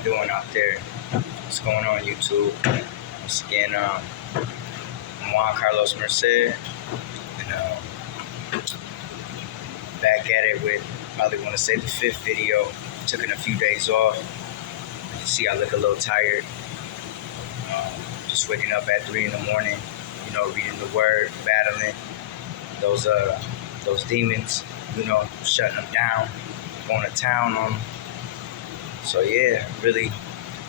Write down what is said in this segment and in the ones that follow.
y'all doing out there? What's going on, YouTube? Once again, I'm Juan Carlos Merced, and back at it with, probably want to say, the 5th video. Took a few days off. You see I look a little tired. Just waking up at 3 in the morning, reading the word, battling those demons, shutting them down, going to town on them. So yeah, really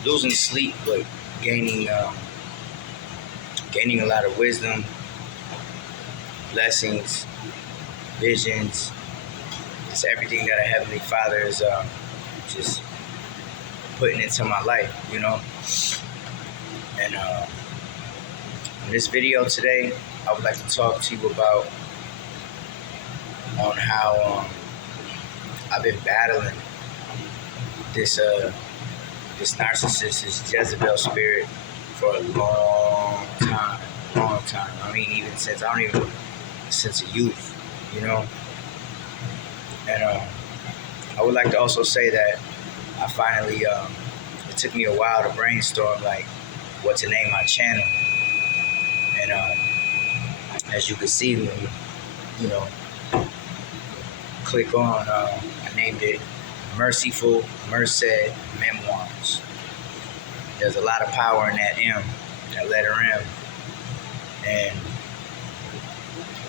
losing sleep, but gaining a lot of wisdom, blessings, visions. It's everything that a Heavenly Father is just putting into my life, And in this video today, I would like to talk to you about on how I've been battling this narcissist, this Jezebel spirit for a long time. I mean, even since youth, And I would like to also say that I finally, it took me a while to brainstorm like what to name my channel. And as you can see, when you click on, I named it Merciful Merced Memoirs. There's a lot of power in that M, that letter M. And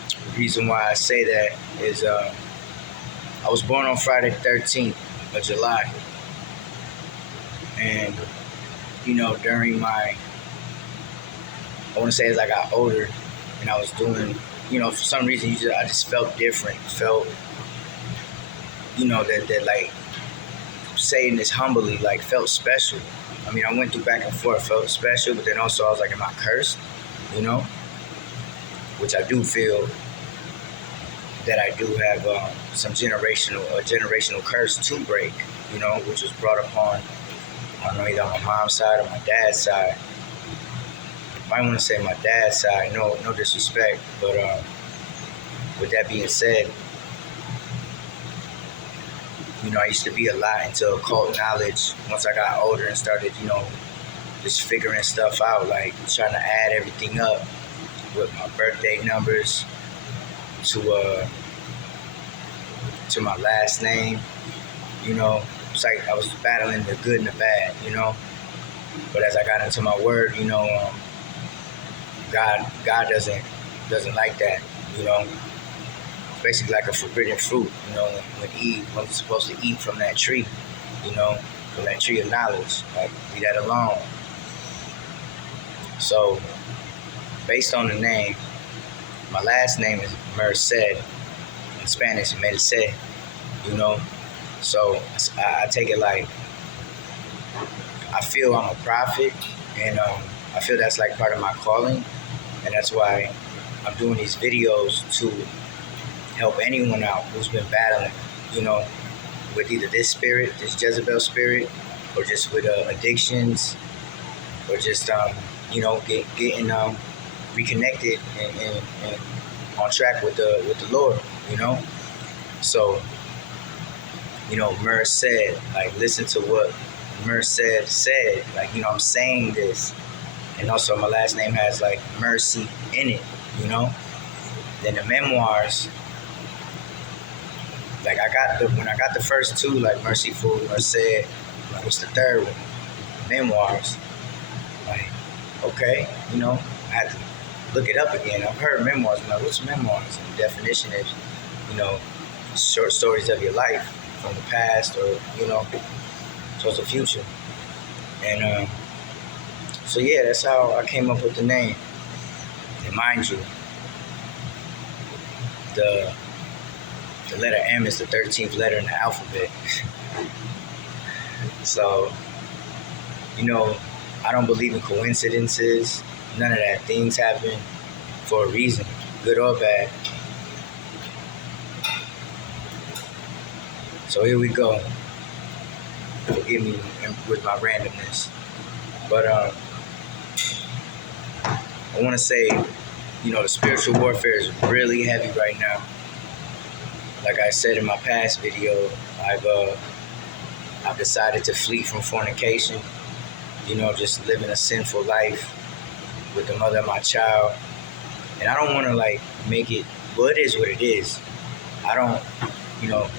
the reason why I say that is I was born on Friday the 13th of July. And, during my, I want to say as I got older and I was doing, for some reason, I just felt different. Felt, that like, saying this humbly, like, felt special. I mean, I went through back and forth, felt special, but then also I was like, am I cursed? Which I do feel that I do have some generational curse to break, which was brought upon, I don't know, either on my mom's side or my dad's side. I might want to say my dad's side, no disrespect, but with that being said, I used to be a lot into occult knowledge once I got older and started, just figuring stuff out, like trying to add everything up with my birthday numbers to my last name. It's like I was battling the good and the bad, But as I got into my word, God doesn't like that, Basically like a forbidden fruit, when Eve wasn't supposed to eat from that tree, from that tree of knowledge, like leave that alone. So, based on the name, my last name is Merced. In Spanish, Merced, So I take it like, I feel I'm a prophet, and I feel that's like part of my calling, and that's why I'm doing these videos to help anyone out who's been battling, with either this spirit, this Jezebel spirit, or just with addictions, or just getting reconnected and on track with the Lord, So, Merced, like, listen to what Merced said, like, I'm saying this, and also my last name has like mercy in it, Then the memoirs, like when I got the first two, like Merciful, Merced, like what's the third one? Memoirs. Like, okay, I had to look it up again. I've heard memoirs, I'm like, what's memoirs? And the definition is, short stories of your life from the past or, towards the future. And so yeah, that's how I came up with the name. And mind you, the letter M is the 13th letter in the alphabet. So, I don't believe in coincidences. None of that. Things happen for a reason, good or bad. So here we go. Forgive me with my randomness. But I want to say, the spiritual warfare is really heavy right now. Like I said in my past video, I've I've decided to flee from fornication, just living a sinful life with the mother of my child. And I don't want to like make it, well, it is what it is. I don't, you know,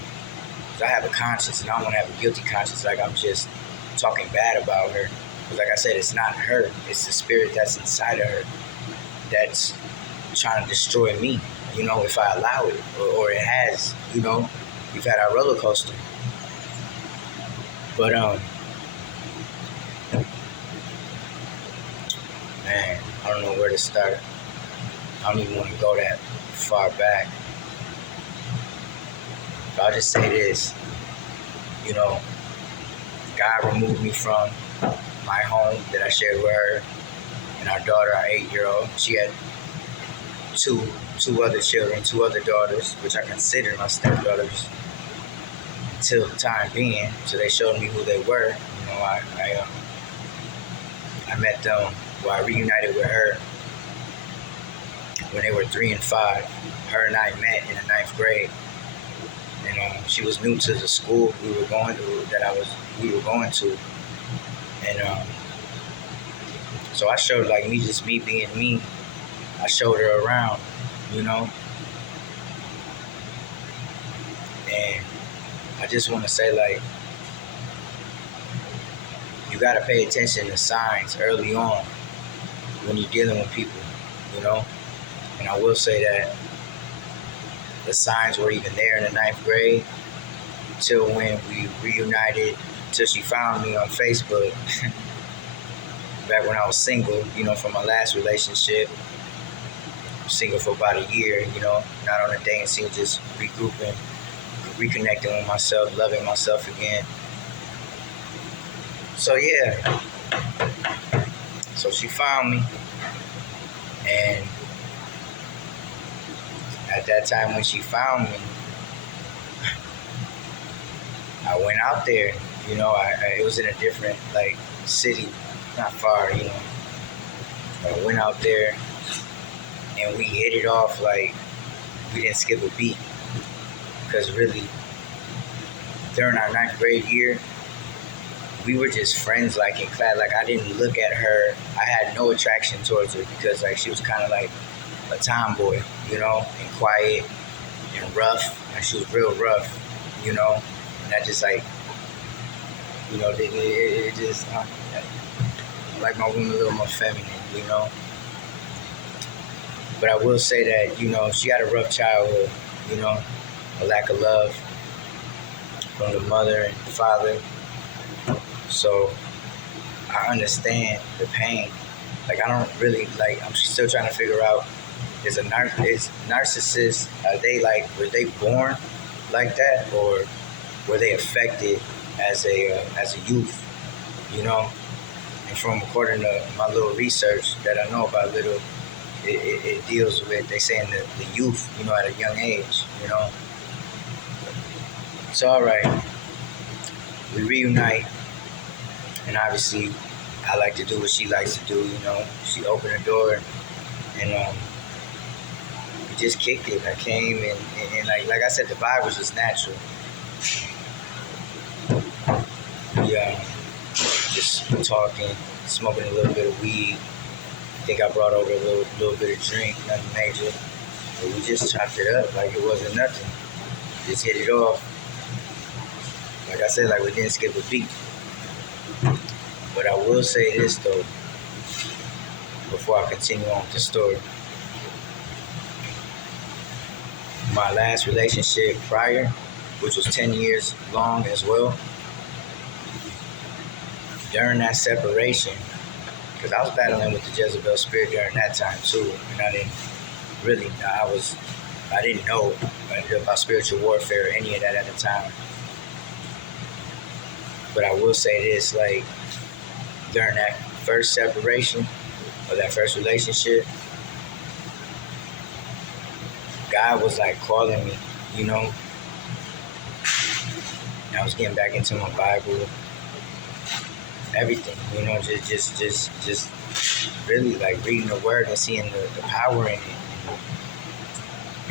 'cause I have a conscience and I don't want to have a guilty conscience like I'm just talking bad about her. Because like I said, it's not her. It's the spirit that's inside of her that's trying to destroy me, if I allow it. Or it has, we've had our roller coaster. But, man, I don't know where to start. I don't even want to go that far back. But I'll just say this, God removed me from my home that I shared with her and our daughter, our 8-year-old. She had two other children, 2 other daughters, which I consider my stepdaughters until the time being. So they showed me who they were. I met them, I reunited with her when they were 3 and 5. Her and I met in the 9th grade. And she was new to the school we were going to. And so I showed, like, me being me. I showed her around, And I just want to say, like, you got to pay attention to signs early on when you're dealing with people, And I will say that the signs were even there in the 9th grade till when we reunited, till she found me on Facebook back when I was single, from my last relationship. Single for about a year, not on a dating scene, just regrouping, reconnecting with myself, loving myself again. So yeah, so she found me, and at that time when she found me, I went out there, it was in a different, like, city, not far, I went out there, and we hit it off like we didn't skip a beat. Because really, during our 9th grade year, we were just friends, like, in class. Like, I didn't look at her. I had no attraction towards her because, like, she was kind of like a tomboy, and quiet and rough. Like, she was real rough, And I just, like, it just, like my woman a little more feminine, But I will say that, she had a rough childhood, a lack of love from the mother and father. So I understand the pain. Like, I don't really, like, I'm still trying to figure out, is narcissist, were they born like that, or were they affected as a youth, And according to my little research that I know about it deals with, they saying the youth, at a young age, So, all right, we reunite, and obviously, I like to do what she likes to do, She opened the door, and we just kicked it. I came, and like I said, the vibe was just natural. We just talking, smoking a little bit of weed. I think I brought over a little bit of drink, nothing major. But we just chopped it up like it wasn't nothing. Just hit it off. Like I said, like we didn't skip a beat. But I will say this, though, before I continue on with the story. My last relationship prior, which was 10 years long as well, during that separation, because I was battling with the Jezebel spirit during that time too, and I didn't know about spiritual warfare or any of that at the time. But I will say this, like, during that first separation, or that first relationship, God was, like, calling me, And I was getting back into my Bible, everything, just really, like, reading the Word and seeing the power in it.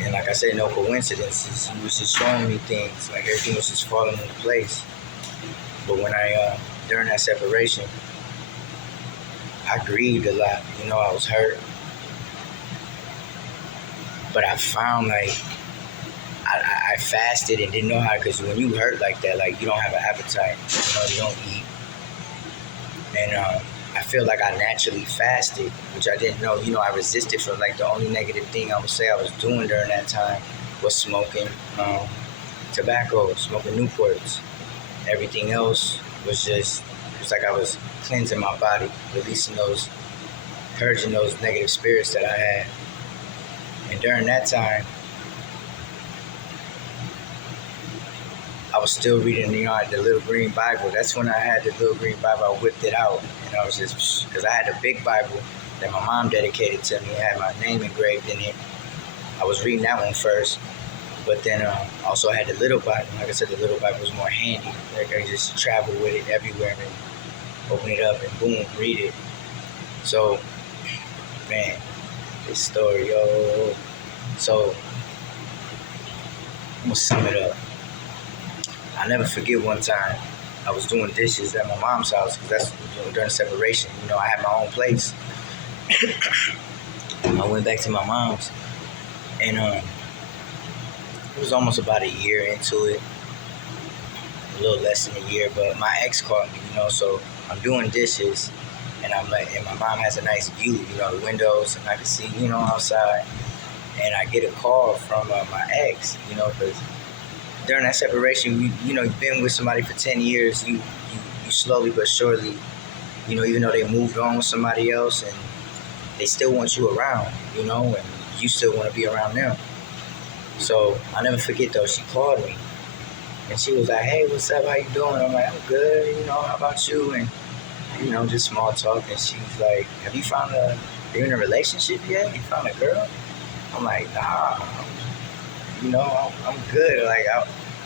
And like I said, no coincidences. He was just showing me things, like everything was just falling into place. But when during that separation, I grieved a lot. I was hurt. But I found like I fasted and didn't know how, because when you hurt like that, like you don't have an appetite. You don't eat. And I feel like I naturally fasted, which I didn't know. I resisted from like the only negative thing I would say I was doing during that time was smoking tobacco, smoking Newports. Everything else was just, it was like I was cleansing my body, releasing those, purging those negative spirits that I had. And during that time, I was still reading, the little green Bible. That's when I had the little green Bible. I whipped it out, and I was just, because I had a big Bible that my mom dedicated to me. It had my name engraved in it. I was reading that one first, but then also I had the little Bible. Like I said, the little Bible was more handy. Like I could just travel with it everywhere and open it up and boom, read it. So, man, this story, yo. So, I'm gonna sum it up. I never forget one time I was doing dishes at my mom's house, because that's during separation. I had my own place. I went back to my mom's, and it was almost about a year into it, a little less than a year. But my ex called me, so I'm doing dishes, and I'm like, and my mom has a nice view, the windows, and I can see, outside. And I get a call from my ex, because during that separation, you've been with somebody for 10 years, you slowly but surely, even though they moved on with somebody else, and they still want you around, and you still want to be around them. So I'll never forget though, she called me, and she was like, "Hey, what's up? How you doing?" I'm like, "I'm good, how about you?" And, just small talk. And she's like, "Have you found are you in a relationship yet? You found a girl?" I'm like, "Nah, I'm good." Like,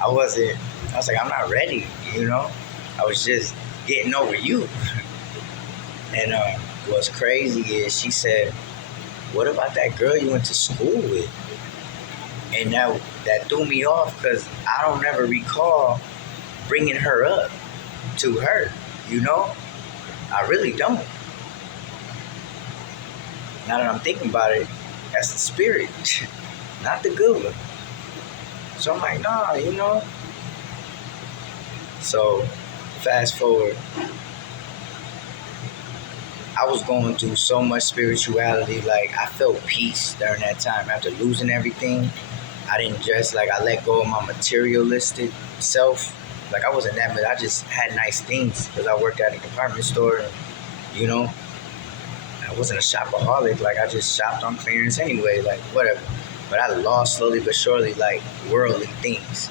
I was like, "I'm not ready, I was just getting over you." And what's crazy is she said, "What about that girl you went to school with?" And that threw me off, because I don't ever recall bringing her up to her, I really don't. Now that I'm thinking about it, that's the spirit, not the good one. So I'm like, nah, So fast forward, I was going through so much spirituality. Like, I felt peace during that time. After losing everything, I didn't just, like, I let go of my materialistic self. Like, I wasn't that, but I just had nice things, because I worked at a department store, and, I wasn't a shopaholic. Like, I just shopped on clearance anyway, like, whatever. But I lost slowly but surely, like, worldly things.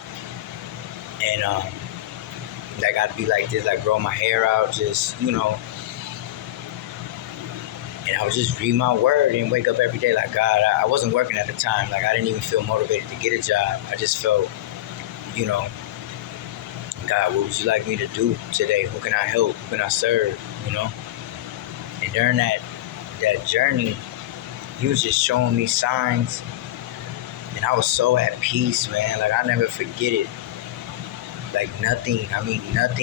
And, like, I'd be like this, like, grow my hair out, just, and I would just read my word and wake up every day like, God, I wasn't working at the time. Like, I didn't even feel motivated to get a job. I just felt, God, what would you like me to do today? Who can I help? Who can I serve? And during that journey, he was just showing me signs, and I was so at peace, man. Like, I'll never forget it. Like, nothing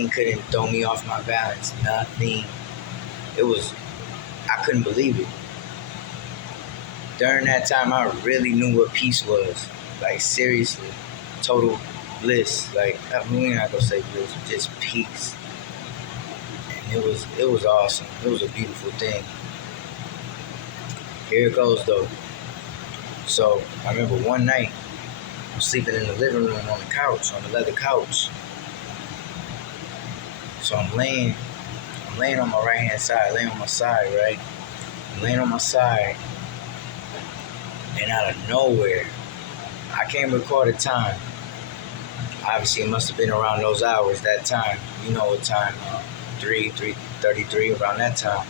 couldn't throw me off my balance. Nothing. I couldn't believe it. During that time, I really knew what peace was. Like, seriously, total bliss. Like, we're not gonna say bliss, just peace. And it was awesome. It was a beautiful thing. Here it goes though. So I remember one night, I'm sleeping in the living room on the couch, on the leather couch. So I'm laying on my right hand side, laying on my side, right? I'm laying on my side, and out of nowhere, I can't recall the time. Obviously, it must have been around those hours, that time. You know what time? 3:33, around that time.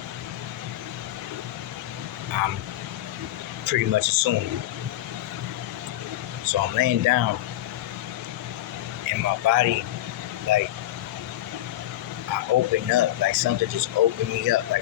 I'm pretty much assuming. So I'm laying down, and my body, like, I opened up, like something just opened me up, like